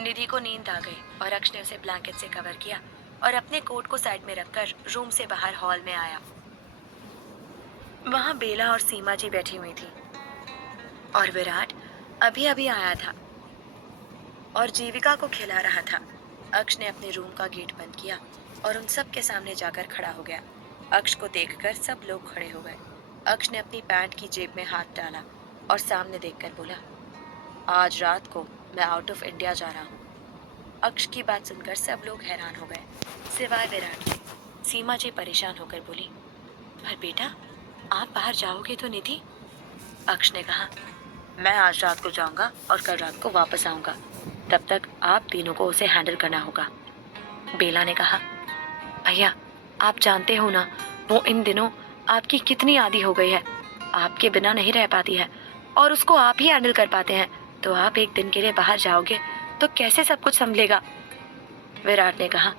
निधि को नींद आ गई और अक्ष ने उसे ब्लैंकेट से कवर किया और अपने कोट को साइड में रखकर रूम से बाहर हॉल में आया। वहां बेला और सीमा जी बैठी हुई थी और विराट अभी अभी आया था और जीविका को खिला रहा था। अक्ष ने अपने रूम का गेट बंद किया और उन सब के सामने जाकर खड़ा हो गया। अक्ष को देखकर सब लोग खड़े हो गए। अक्ष ने अपनी पैंट की जेब में हाथ डाला और सामने देखकर बोला, आज रात को मैं आउट ऑफ इंडिया जा रहा हूँ। अक्ष की बात सुनकर सब लोग हैरान हो गए, सिवाय विराट के। सीमा जी परेशान होकर बोली, पर बेटा आप बाहर जाओगे तो निधि? अक्ष ने कहा, मैं आज रात को जाऊंगा और कल रात को वापस आऊंगा। तब तक आप तीनों को उसे हैंडल करना होगा। बेला ने कहा, भैया आप जानते हो ना वो इन दिनों आपकी कितनी आदी हो गई है, आपके बिना नहीं रह पाती है और उसको आप ही हैंडल कर पाते हैं, तो आप एक दिन के लिए बाहर जाओगे तो कैसे सब कुछ संभलेगा? विराट ने कहा,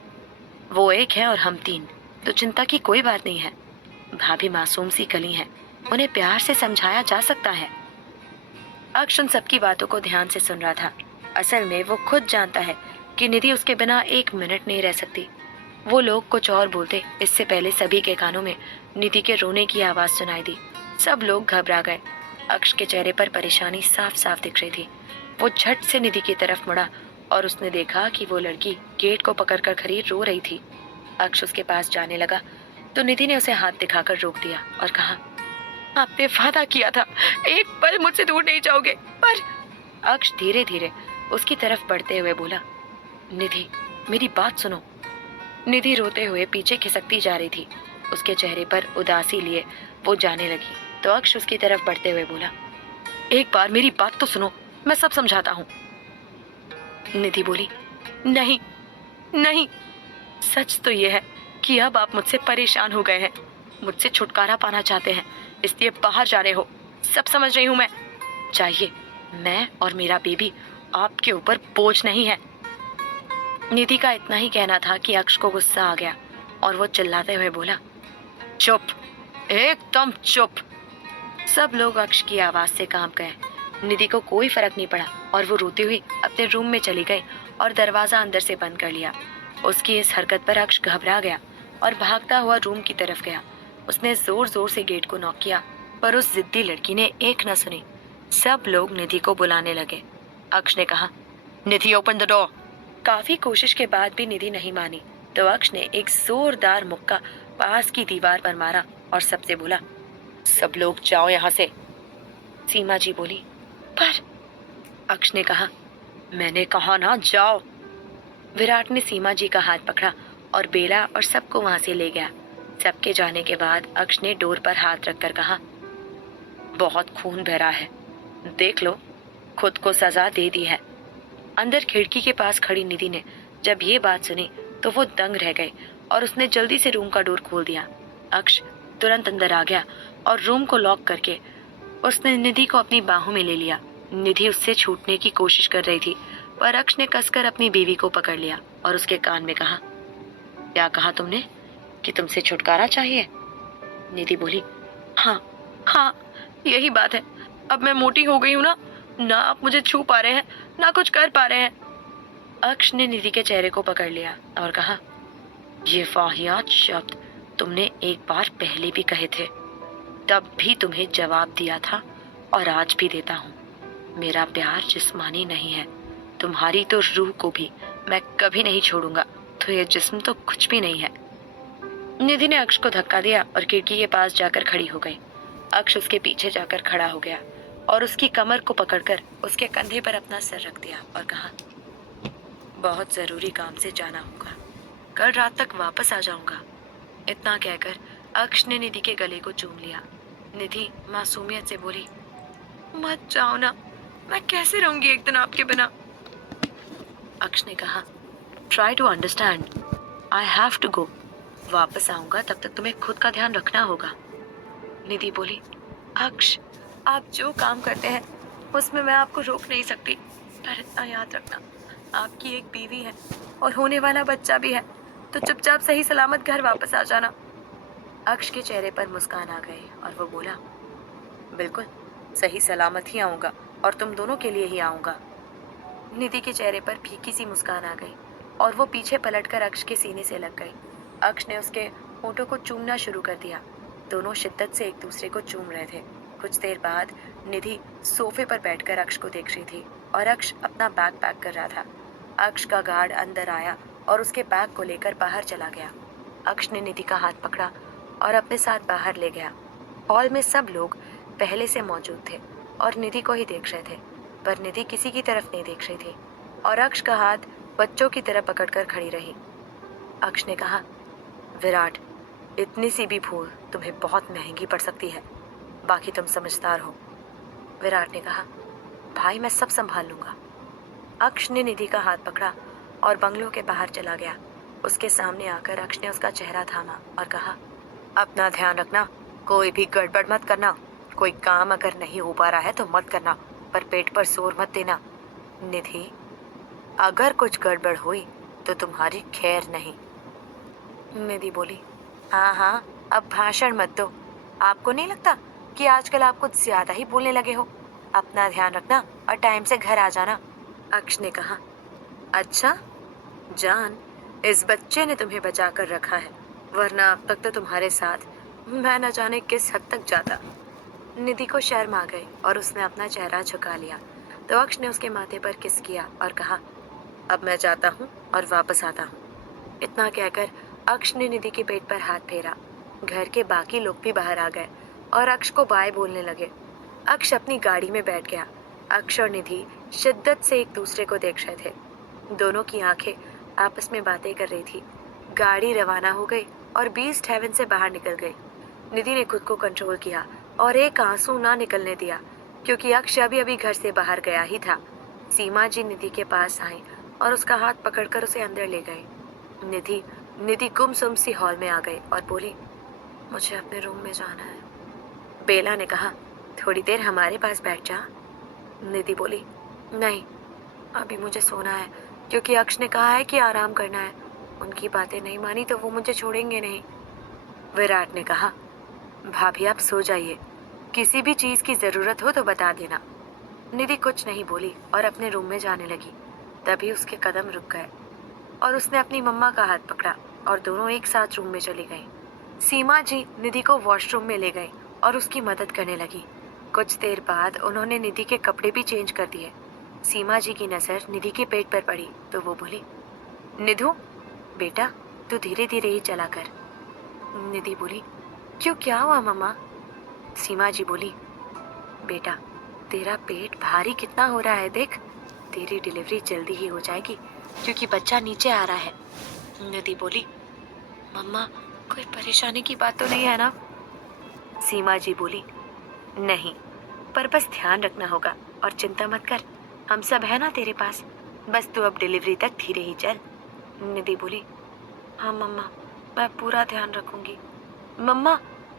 वो एक है और हम तीन, तो चिंता की कोई बात नहीं है। भाभी मासूम सी कली हैं, उन्हें प्यार से समझाया जा सकता है। अक्ष उन सबकी बातों को ध्यान से सुन रहा था। असल में वो खुद जानता है कि निधि उसके बिना एक मिनट नहीं रह सकती। वो लोग कुछ और बोलते इससे पहले सभी के कानों में निधि के रोने की आवाज सुनाई दी। सब लोग घबरा गए। अक्ष के चेहरे पर परेशानी साफ साफ दिख रही थी। वो झट से निधि की तरफ मुड़ा और उसने देखा कि वो लड़की गेट को पकड़कर खड़ी रो रही थी। अक्ष उसके पास जाने लगा तो निधि ने उसे हाथ दिखाकर रोक दिया और कहा, आपने वादा किया था एक पल मुझसे दूर नहीं जाओगे, पर अक्ष धीरे धीरे उसकी तरफ बढ़ते हुए बोला, निधि मेरी बात सुनो। निधि रोते हुए पीछे खिसकती जा रही थी। उसके चेहरे पर उदासी लिए वो जाने लगी तो अक्ष उसकी तरफ बढ़ते हुए बोला, एक बार मेरी बात तो सुनो, मैं सब समझाता हूँ। निधि बोली, नहीं नहीं, सच तो ये है कि अब आप मुझसे परेशान हो गए हैं, मुझसे छुटकारा पाना चाहते हैं, इसलिए बाहर जा रहे हो। सब समझ रही हूँ मैं। चाहिए मैं और मेरा बेबी आपके ऊपर बोझ नहीं है। निधि का इतना ही कहना था कि अक्ष को गुस्सा आ गया और वो चिल्लाते हुए बोला, चुप, एकदम चुप। सब लोग अक्ष की आवाज से कांप गए। निधि को कोई फर्क नहीं पड़ा और वो रोती हुई अपने रूम में चली गई और दरवाजा अंदर से बंद कर लिया। उसकी इस हरकत पर अक्ष घबरा गया और भागता हुआ रूम की तरफ गया। उसने जोर जोर से गेट को नॉक किया, पर उस जिद्दी लड़की ने एक न सुनी। सब लोग निधि को बुलाने लगे। अक्ष ने कहा, निधि ओपन द डोर। काफी कोशिश के बाद भी निधि नहीं मानी तो अक्ष ने एक जोरदार मुक्का पास की दीवार पर मारा और सबसे बोला, सब लोग जाओ यहाँ से। सीमा जी बोली, पर अक्ष ने कहा, मैंने कहा ना जाओ। विराट ने सीमा जी का हाथ पकड़ा और बेला और सबको वहां से ले गया। सबके जाने के बाद अक्ष ने डोर पर हाथ रखकर कहा, बहुत खून बह रहा है, देख लो, खुद को सजा दे दी है। अंदर खिड़की के पास खड़ी निधि ने जब ये बात सुनी तो वो दंग रह गई और उसने जल्दी से रूम का डोर खोल दिया। अक्ष तुरंत अंदर आ गया और रूम को लॉक करके उसने निधि को अपनी बाहों में ले लिया। निधि उससे छूटने की कोशिश कर रही थी, पर अक्ष ने कसकर अपनी बीवी को पकड़ लिया और उसके कान में कहा, क्या कहा तुमने कि तुमसे छुटकारा चाहिए? निधि बोली, हाँ हाँ, यही बात है। अब मैं मोटी हो गई हूँ ना आप मुझे छू पा रहे हैं ना कुछ कर पा रहे हैं। अक्ष ने निधि के चेहरे को पकड़ लिया और कहा, ये वाहियात शब्द तुमने एक बार पहले भी कहे थे, तब भी तुम्हें जवाब दिया था और आज भी देता हूँ। मेरा प्यार जिस्मानी नहीं है, तुम्हारी तो रूह को भी मैं कभी नहीं छोड़ूंगा, तो ये जिस्म तो कुछ भी नहीं है। निधि ने अक्ष को धक्का दिया और खिड़की के पास जाकर खड़ी हो गई। अक्ष उसके पीछे जाकर खड़ा हो गया और उसकी कमर को पकड़कर उसके कंधे पर अपना सर रख दिया और कहा, बहुत जरूरी काम से जाना होगा, कल रात तक वापस आ जाऊंगा। इतना कहकर अक्ष ने निधि के गले को चूम लिया। निधि मासूमियत से बोली, मत जाओ ना, मैं कैसे रहूंगी एक दिन आपके बिना। अक्ष ने कहा, try to understand, I have to go. वापस आऊंगा, तब तक तुम्हें खुद का ध्यान रखना होगा। निधि बोली, अक्ष आप जो काम करते हैं उसमें मैं आपको रोक नहीं सकती, पर इतना याद रखना, आपकी एक बीवी है और होने वाला बच्चा भी है, तो चुपचाप सही सलामत घर वापस आ जाना। अक्ष के चेहरे पर मुस्कान आ गई और वो बोला, बिल्कुल सही सलामत ही आऊंगा और तुम दोनों के लिए ही आऊंगा। निधि के चेहरे पर फीकी सी मुस्कान आ गई और वो पीछे पलटकर अक्ष के सीने से लग गई। अक्ष ने उसके होठों को चूमना शुरू कर दिया। दोनों शिद्दत से एक दूसरे को चूम रहे थे। कुछ देर बाद निधि सोफे पर बैठकर अक्ष को देख रही थी और अक्ष अपना बैग पैक कर रहा था। अक्ष का गार्ड अंदर आया और उसके बैग को लेकर बाहर चला गया। अक्ष ने निधि का हाथ पकड़ा और अपने साथ बाहर ले गया। हॉल में सब लोग पहले से मौजूद थे और निधि को ही देख रहे थे, पर निधि किसी की तरफ नहीं देख रही थी और अक्ष का हाथ बच्चों की तरह पकड़कर खड़ी रही। अक्ष ने कहा, विराट, इतनी सी भी भूल तुम्हें बहुत महंगी पड़ सकती है, बाकी तुम समझदार हो। विराट ने कहा, भाई मैं सब संभाल लूंगा। अक्ष ने निधि का हाथ पकड़ा और बंगलों के बाहर चला गया। उसके सामने आकर अक्ष ने उसका चेहरा थामा और कहा, अपना ध्यान रखना, कोई भी गड़बड़ मत करना। कोई काम अगर नहीं हो पा रहा है तो मत करना, पर पेट पर जोर मत देना। निधि, अगर कुछ गड़बड़ हुई तो तुम्हारी खैर नहीं। निधि बोली, हाँ हाँ, अब भाषण मत दो। आपको नहीं लगता कि आजकल आप कुछ ज्यादा ही बोलने लगे हो? अपना ध्यान रखना और टाइम से घर आ जाना। अक्ष ने कहा, अच्छा जान, इस बच्चे ने तुम्हें बचा कर रखा है, वरना अब तक तो तुम्हारे साथ मैं न जाने किस हद तक जाता। निधि को शर्म आ गई और उसने अपना चेहरा झुका लिया तो अक्ष ने उसके माथे पर किस किया और कहा, अब मैं जाता हूँ और वापस आता हूँ। इतना कहकर अक्ष ने निधि के पेट पर हाथ फेरा। घर के बाकी लोग भी बाहर आ गए और अक्ष को बाय बोलने लगे। अक्ष अपनी गाड़ी में बैठ गया। अक्ष और निधि शिद्दत से एक दूसरे को देख रहे थे। दोनों की आंखें आपस में बातें कर रही थी। गाड़ी रवाना हो गई और बीस्ट हेवन से बाहर निकल गई। निधि ने खुद को कंट्रोल किया और एक आंसू ना निकलने दिया, क्योंकि अक्ष अभी अभी घर से बाहर गया ही था। सीमा जी निधि के पास आई और उसका हाथ पकड़कर उसे अंदर ले गई। निधि गुमसुम सी हॉल में आ गई और बोली, मुझे अपने रूम में जाना है। बेला ने कहा, थोड़ी देर हमारे पास बैठ जा। निधि बोली, नहीं, अभी मुझे सोना है, क्योंकि अक्ष ने कहा है कि आराम करना है। उनकी बातें नहीं मानी तो वो मुझे छोड़ेंगे नहीं। विराट ने कहा, भाभी आप सो जाइए, किसी भी चीज की जरूरत हो तो बता देना। निधि कुछ नहीं बोली और अपने रूम में जाने लगी। तभी उसके कदम रुक गए और उसने अपनी मम्मा का हाथ पकड़ा और दोनों एक साथ रूम में चली गईं। सीमा जी निधि को वॉशरूम में ले गई और उसकी मदद करने लगी। कुछ देर बाद उन्होंने निधि के कपड़े भी चेंज कर दिए। सीमा जी की नजर निधि के पेट पर पड़ी तो वो बोली, निधु बेटा, तू धीरे धीरे ही चला कर। निधि बोली, क्यों, क्या हुआ मम्मा? सीमा जी बोली, बेटा तेरा पेट भारी कितना हो रहा है, देख, तेरी डिलीवरी जल्दी ही हो जाएगी क्योंकि बच्चा नीचे आ रहा है। निधि बोली, मम्मा कोई परेशानी की बात तो नहीं है ना? सीमा जी बोली, नहीं, पर बस ध्यान रखना होगा और चिंता मत कर, हम सब है ना तेरे पास, बस तू अब डिलीवरी तक धीरे ही चल। निधि बोली, हाँ मम्मा, मैं पूरा ध्यान रखूंगी। मम्मा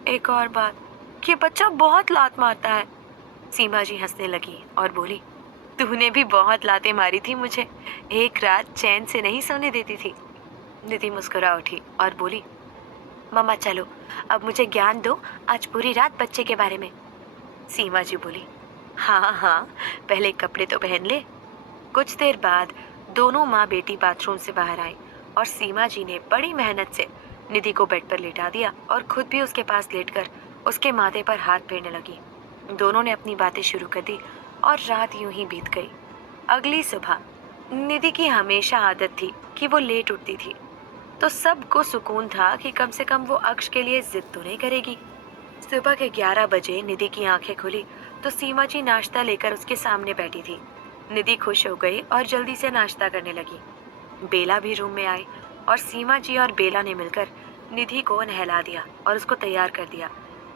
एक और बात, ये बच्चा बहुत लात मारता है। सीमा जी हंसने लगी और बोली, तूने भी बहुत लातें मारी थी मुझे, एक रात चैन से नहीं सोने देती थी। निधि मुस्कुरा उठी और बोली, मम्मा चलो अब मुझे ज्ञान दो आज पूरी रात बच्चे के बारे में। सीमा जी बोली, हाँ हाँ, पहले कपड़े तो पहन ले। कुछ देर बाद दोनों माँ बेटी बाथरूम से बाहर आई और सीमा जी ने बड़ी मेहनत से निधि को बेड पर लेटा दिया और खुद भी उसके पास लेटकर उसके माथे पर हाथ फेरने लगी। दोनों ने अपनी बातें शुरू कर दी और रात यूं ही बीत गई। अगली सुबह निधि की हमेशा आदत थी कि वो लेट उठती थी, तो सबको सुकून था कि कम से कम वो अक्ष के लिए जिद तो नहीं करेगी। सुबह के 11 बजे निधि की आंखें खुली तो सीमा जी नाश्ता लेकर उसके सामने बैठी थी। निधि खुश हो गई और जल्दी से नाश्ता करने लगी। बेला भी रूम में आई और सीमा जी और बेला ने मिलकर निधि को नहला दिया और उसको तैयार कर दिया।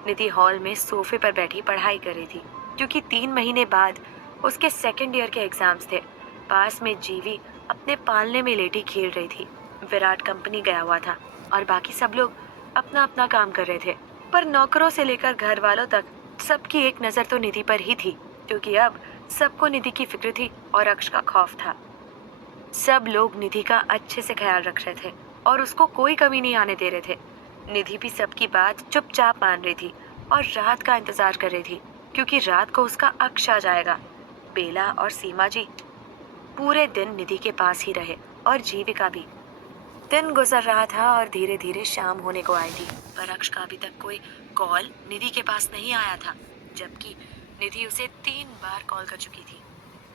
निधि हॉल में सोफे पर बैठी पढ़ाई कर रही थी, क्योंकि 3 महीने बाद उसके सेकेंड ईयर के एग्जाम्स थे। पास में जीवी अपने पालने में लेटी खेल रही थी। विराट कंपनी गया हुआ था और बाकी सब लोग अपना अपना काम कर रहे थे, पर नौकरों से लेकर घर वालों तक सबकी एक नज़र तो निधि पर ही थी, क्योंकि अब सबको निधि की फिक्र थी और अक्ष का खौफ था। सब लोग निधि का अच्छे से ख्याल रख रहे थे और उसको कोई कमी नहीं आने दे रहे थे। निधि भी सबकी बात चुपचाप मान रही थी और रात का इंतजार कर रही थी, क्योंकि रात को उसका अक्ष आ जाएगा। बेला और सीमा जी पूरे दिन निधि के पास ही रहे और जीविका भी। दिन गुजर रहा था और धीरे धीरे शाम होने को आई थी, पर अक्ष का अभी तक कोई कॉल निधि के पास नहीं आया था, जबकि निधि उसे 3 बार कॉल कर चुकी थी।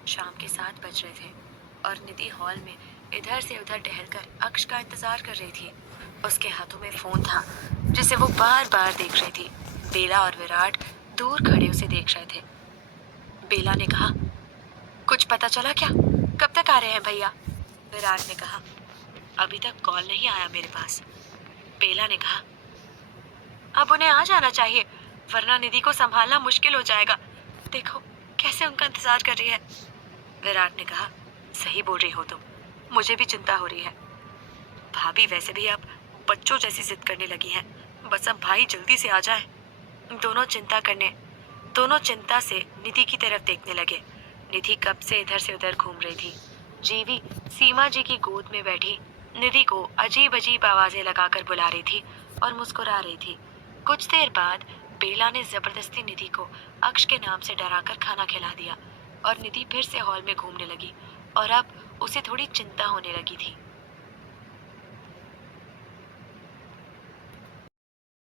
शाम के 7 बज रहे थे और निधि हॉल में इधर से उधर टहलकर अक्ष का इंतजार कर रही थी। उसके हाथों में फोन था जिसे वो बार बार देख रही थी। बेला और विराट दूर खड़े उसे देख रहे थे। बेला ने कहा, कुछ पता चला क्या? कब तक आ रहे हैं भैया? विराट ने कहा, अभी तक कॉल नहीं आया मेरे पास। बेला ने कहा, अब उन्हें आ जाना चाहिए, वरना निधि को संभालना मुश्किल हो जाएगा। देखो कैसे उनका इंतजार कर रही है। विराट ने कहा, सही बोल रही हो तुम, मुझे भी चिंता हो रही है। भाभी वैसे भी अब बच्चों जैसी जिद करने लगी हैं, बस अब भाई जल्दी से आ जाए। दोनों चिंता से निधि की तरफ देखने लगे। निधि कब से इधर से उधर घूम रही थी। जीवी सीमा जी की गोद में बैठी निधि को अजीब अजीब आवाजें लगाकर बुला रही थी और मुस्कुरा रही थी। कुछ देर बाद बेला ने जबरदस्ती निधि को अक्ष के नाम से डराकर खाना खिला दिया और निधि फिर से हॉल में घूमने लगी और अब उसे थोड़ी चिंता होने लगी थी।